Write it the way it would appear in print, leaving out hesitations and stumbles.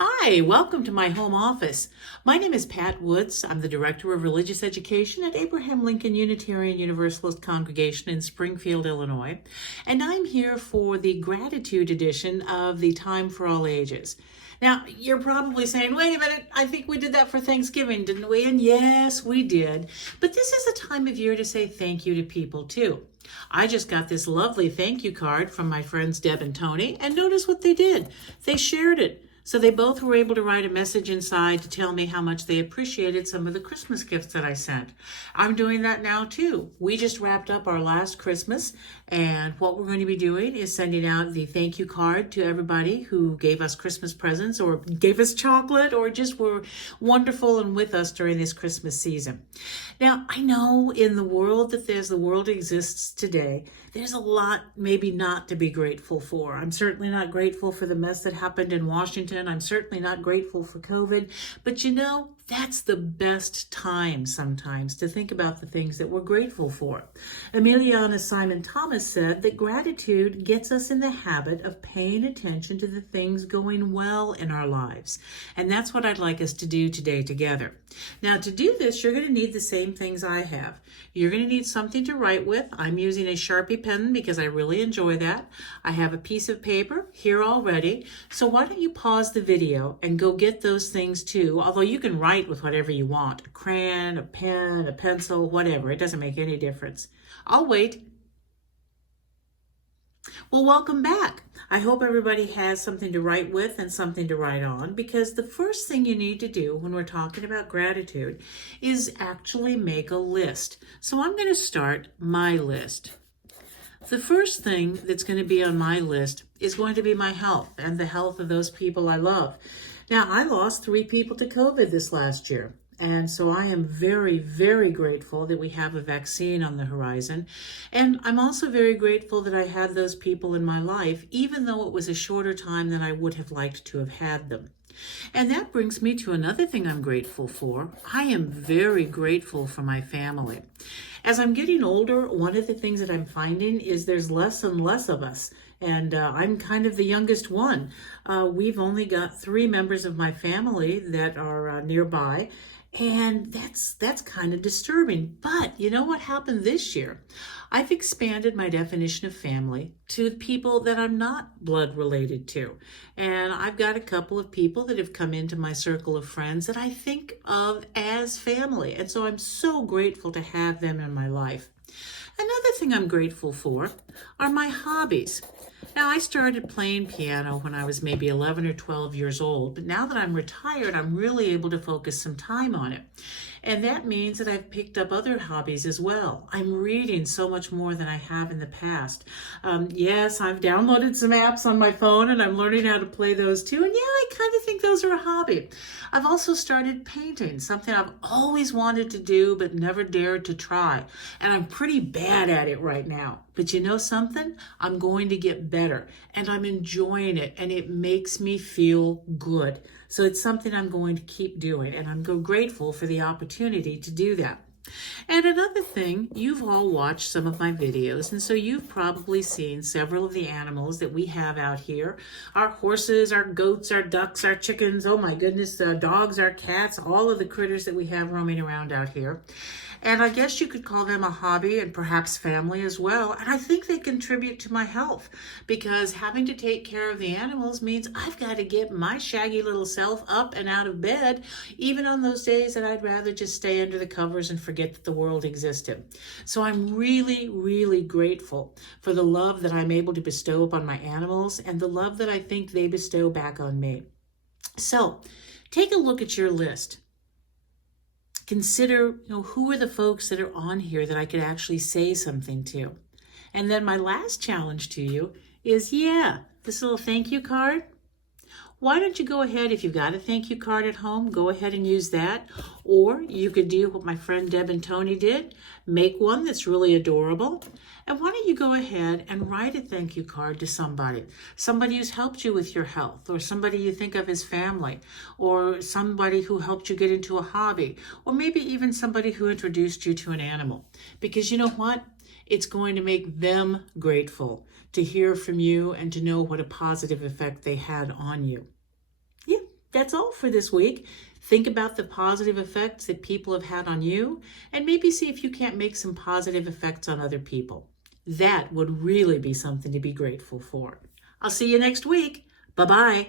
Hi, welcome to my home office. My name is Pat Woods. I'm the Director of Religious Education at Abraham Lincoln Unitarian Universalist Congregation in Springfield, Illinois, and I'm here for the gratitude edition of the Time for All Ages. Now, you're probably saying, wait a minute, I think we did that for Thanksgiving, didn't we? And yes, we did. But this is a time of year to say thank you to people, too. I just got this lovely thank you card from my friends Deb and Tony, and notice what they did. They shared it. So they both were able to write a message inside to tell me how much they appreciated some of the Christmas gifts that I sent. I'm doing that now too. We just wrapped up our last Christmas, and what we're going to be doing is sending out the thank you card to everybody who gave us Christmas presents or gave us chocolate or just were wonderful and with us during this Christmas season. Now, I know in the world that the world exists today, there's a lot maybe not to be grateful for. I'm certainly not grateful for the mess that happened in Washington. I'm certainly not grateful for COVID. But you know, that's the best time sometimes to think about the things that we're grateful for. Emiliana Simon Thomas said that gratitude gets us in the habit of paying attention to the things going well in our lives. And that's what I'd like us to do today together. Now, to do this, you're going to need the same things I have. You're going to need something to write with. I'm using a Sharpie pen because I really enjoy that. I have a piece of paper here already. So why don't you pause the video and go get those things too, although you can write with whatever you want, a crayon, a pen, a pencil, whatever. It doesn't make any difference. I'll wait. Well, welcome back. I hope everybody has something to write with and something to write on, because the first thing you need to do when we're talking about gratitude is actually make a list. So I'm going to start my list. The first thing that's going to be on my list is going to be my health and the health of those people I love. Now, I lost 3 people to COVID this last year. And so I am very, very grateful that we have a vaccine on the horizon. And I'm also very grateful that I had those people in my life, even though it was a shorter time than I would have liked to have had them. And that brings me to another thing I'm grateful for. I am very grateful for my family. As I'm getting older, one of the things that I'm finding is there's less and less of us. And I'm kind of the youngest one. We've only got 3 members of my family that are nearby. And that's kind of disturbing. But you know what happened this year? I've expanded my definition of family to people that I'm not blood related to. And I've got a couple of people that have come into my circle of friends that I think of as family. And so I'm so grateful to have them in my life. Another thing I'm grateful for are my hobbies. Now, I started playing piano when I was maybe 11 or 12 years old, but now that I'm retired, I'm really able to focus some time on it. And that means that I've picked up other hobbies as well. I'm reading so much more than I have in the past. Yes, I've downloaded some apps on my phone and I'm learning how to play those too. And yeah, I kind of think those are a hobby. I've also started painting, something I've always wanted to do but never dared to try. And I'm pretty bad at it right now. But you know something? I'm going to get better and I'm enjoying it and it makes me feel good. So it's something I'm going to keep doing and I'm grateful for the opportunity to do that. And another thing, you've all watched some of my videos, and so you've probably seen several of the animals that we have out here. Our horses, our goats, our ducks, our chickens, oh my goodness, dogs, our cats, all of the critters that we have roaming around out here. And I guess you could call them a hobby and perhaps family as well. And I think they contribute to my health because having to take care of the animals means I've got to get my shaggy little self up and out of bed, even on those days that I'd rather just stay under the covers and forget that the world existed. So I'm really, really grateful for the love that I'm able to bestow upon my animals and the love that I think they bestow back on me. So take a look at your list. Consider, who are the folks that are on here that I could actually say something to. And then my last challenge to you is, this little thank you card. Why don't you go ahead, if you've got a thank you card at home, go ahead and use that. Or you could do what my friend Deb and Tony did, make one that's really adorable. And why don't you go ahead and write a thank you card to somebody who's helped you with your health, or somebody you think of as family, or somebody who helped you get into a hobby, or maybe even somebody who introduced you to an animal. Because you know what? It's going to make them grateful to hear from you and to know what a positive effect they had on you. Yeah, That's all for this week. Think about the positive effects that people have had on you, and maybe see if you can't make some positive effects on other people. That would really be something to be grateful for. I'll see you next week. Bye-bye.